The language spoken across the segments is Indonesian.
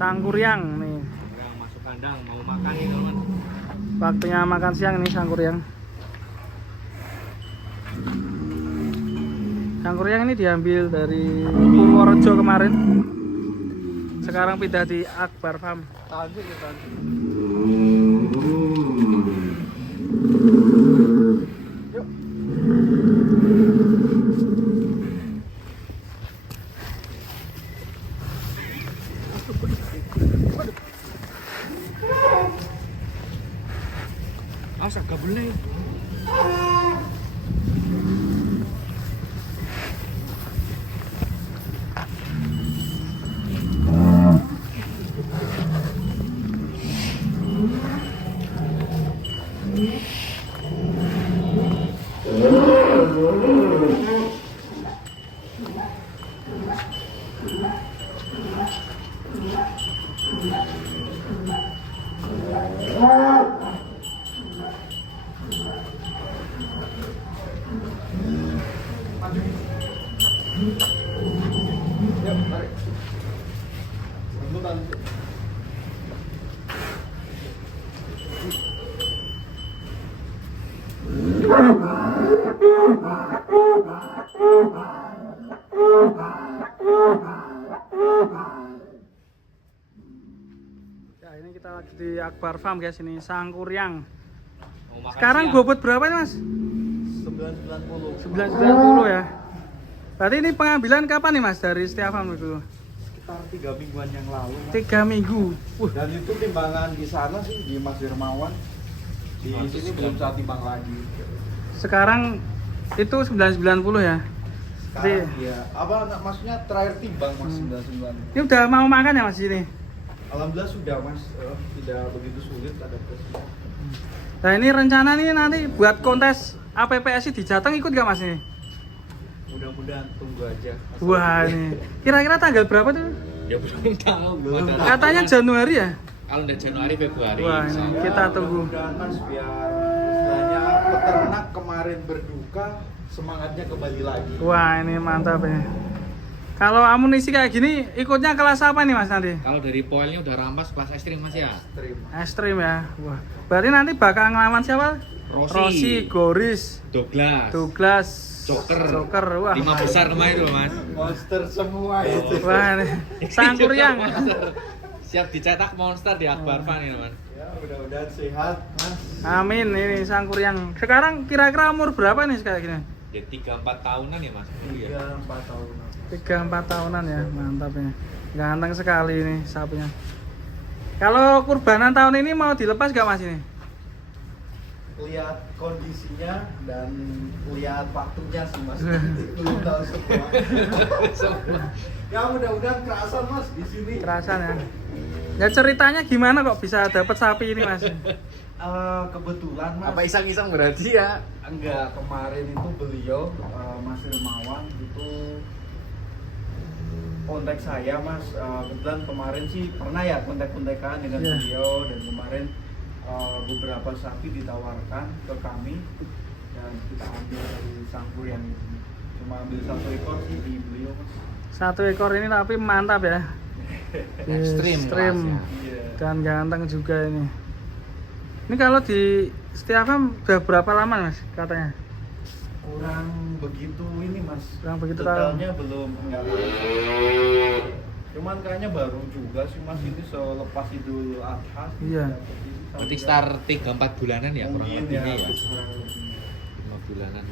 Sangkuriang nih. Yang masuk kandang mau makan nih teman. Waktunya makan siang nih sangkuriang. Sangkuriang ini diambil dari Purworejo kemarin. Sekarang pindah di Akbar Farm. Tajuk ya tadi. Yuk. Asa gak boleh. Yuk, tarik. Rebutan. Ya, ini kita lagi di Akbar Farm guys, ini sangkuriang. Mau makan Sekarang siang. bobot berapa nih Mas? 990. 990 ya. Berarti ini pengambilan kapan nih Mas dari setiap farm itu? Sekitar 3 mingguan yang lalu. Mas. 3 minggu. Dan itu timbangan di sana sih di Mas Dermawan. Di Oh, sini itu belum saat timbang lagi. Sekarang itu 990 ya. Sekarang ya, maksudnya terakhir timbang Mas 99. Ini udah mau makan ya Mas ini? Alhamdulillah sudah Mas, tidak begitu sulit adaptasinya. Nah ini rencana nih nanti buat kontes APPSI di Jateng ikut gak Mas ini? Mudah-mudahan tunggu aja. Wah ini kira-kira tanggal berapa tuh? Ya belum tahu. Belum Ada- tahu. Katanya Januari ya? Kalau udah Januari Februari. Wah, insya ini Allah. kita tunggu. Mudah-mudahan Mas biar istilahnya peternak kemarin berduka semangatnya kembali lagi. Wah ini mantap ya. Kalau amunisi kayak gini ikutnya kelas apa nih Mas nanti? Kalau dari poilnya udah rampas kelas ekstrim Mas ya. Terima. Ekstrim ya. Wah. Berarti nanti bakal ngelawan siapa? Rossi. Goris, Douglas. Douglas, Joker. Wah. 5 besar kemarin tuh Mas. Monster semua itu. Wah ini sangkuriang. Siap dicetak monster di Akbar Farm ini teman. Ya, mudah-mudahan sehat, Mas. Amin ini sangkuriang. Sekarang kira-kira umur berapa nih kayak gini? Ya 3-4 tahunan ya Mas. Iya. 3-4 tahun. 3-4 tahunan ya, mantap ya. Ganteng sekali ini sapinya. Kalau kurbanan tahun ini mau dilepas gak Mas ini? Lihat kondisinya dan lihat waktunya sih Mas. Belum tahu semua. Ya mudah-mudahan kerasan Mas di sini. Kerasan ya. Ya ceritanya gimana kok bisa dapet sapi ini Mas? Kebetulan Mas. Apa iseng-iseng berarti ya? Enggak, kemarin itu beliau Mas Irmawan itu kontak saya Mas. Kebetulan kemarin sih pernah ya kontak-kontakan dengan Iya. beliau dan kemarin beberapa sapi ditawarkan ke kami dan kita ambil dari sangkuriang ini. Cuma ambil 1 ekor sih di beliau Mas. 1 ekor ini tapi mantap ya. Ekstrim Ekstrim. kelasnya. Iya. Dan ganteng juga ini. Ini kalau di setiap farm udah berapa lama Mas katanya? Kurang begitu ini Mas. Kurang begitu Detailnya belum enggak. Cuman kayaknya baru juga sih Mas ini selepas Idul Adha. Iya. Berarti sekitar 3-4 bulanan ya kurang Mungkin lebihnya ya. kurang lebih. 5 bulanan.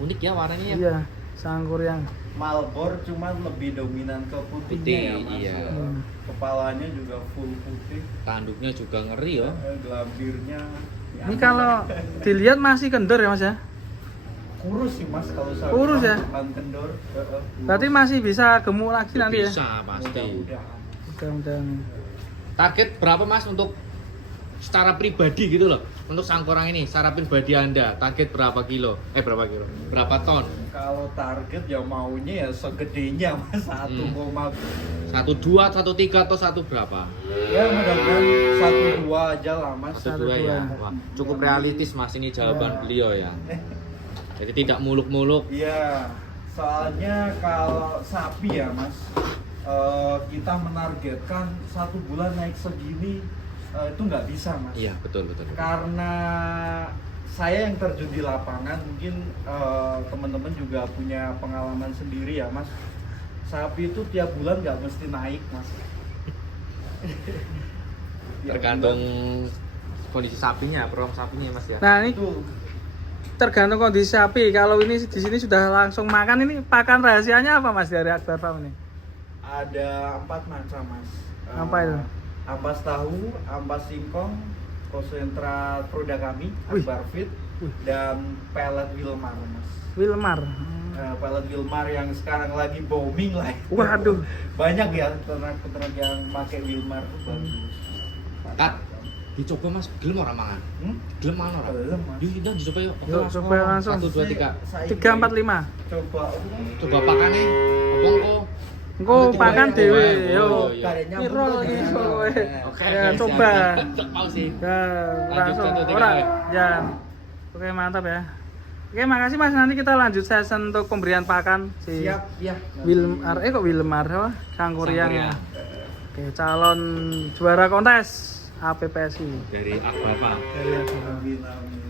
Unik ya warnanya ya. Iya, sangkuriang. Malbor cuman lebih dominan ke putihnya Putih, ya Mas. iya. Kepalanya juga full putih. Tanduknya juga ngeri ya. Gelambirnya. ya, Ini kalau dilihat masih kendor ya Mas ya? kurus sih Mas kalau saya Kurus ya? bukan kendor. Kurus. Berarti masih bisa gemuk lagi nanti ya? Bisa pasti. Mudah-mudahan. Mudah-mudahan. Target berapa Mas untuk secara pribadi gitu loh? Untuk sangkorang ini secara pribadi Anda target berapa kilo? Berapa kilo? Berapa ton? Kalau target ya maunya ya segedenya Mas 1,2 1,2, 1,3 atau 1 berapa? ya mudah-mudahan 1,2 aja lah Mas. 1,2 ya. Wah, cukup realistis Mas ini jawaban beliau ya. Jadi tidak muluk-muluk. Iya, soalnya kalau sapi ya Mas, kita menargetkan 1 bulan naik segini itu nggak bisa mas. Iya betul. Karena saya yang terjun di lapangan, mungkin teman-teman juga punya pengalaman sendiri ya mas. Sapi itu tiap bulan nggak mesti naik mas. Tiap Tergantung bulan. kondisi sapinya, perawat sapinya mas ya. Nah ini Itu tergantung kondisi sapi. Kalau ini di sini sudah langsung makan, ini pakan rahasianya apa mas dari Akbar Farm ini? ada 4 macam mas. Apa itu? Ampas tahu, ampas singkong, konsentrat produk kami, Wih. Akbar Fit, dan pelet Wilmar mas. Wilmar. Pelet Wilmar yang sekarang lagi booming lah. Waduh. Banyak ya peternak-peternak yang pakai Wilmar tuh bagus. Kat, dicoba mas, gelem orang mangan? Gelem mangan orang? Gelem, Mas. Yuk kita dicoba yuk. Yuk, coba langsung. 1, 2, 3. 3, 4, 5. Coba. Coba pakannya, apa kok? Engko pakan dhewe, yo. iya. Karyanya Ini roll bener, ini kan? kowe. Oke, Ya, oke, coba. siap. Mau sih. Ya, Lanjut, langsung. 1, 2, 3, Ora, ya. ya. Oke, mantap ya. Oke, makasih Mas. Nanti kita lanjut session untuk pemberian pakan si Siap, ya. Wilmar. Kok Wilmar apa? Sangkuriang ya. Sangkuriang. Oke, calon juara kontes APPSI. Dari Akbar Farm. Dari Akbar. Amin, amin.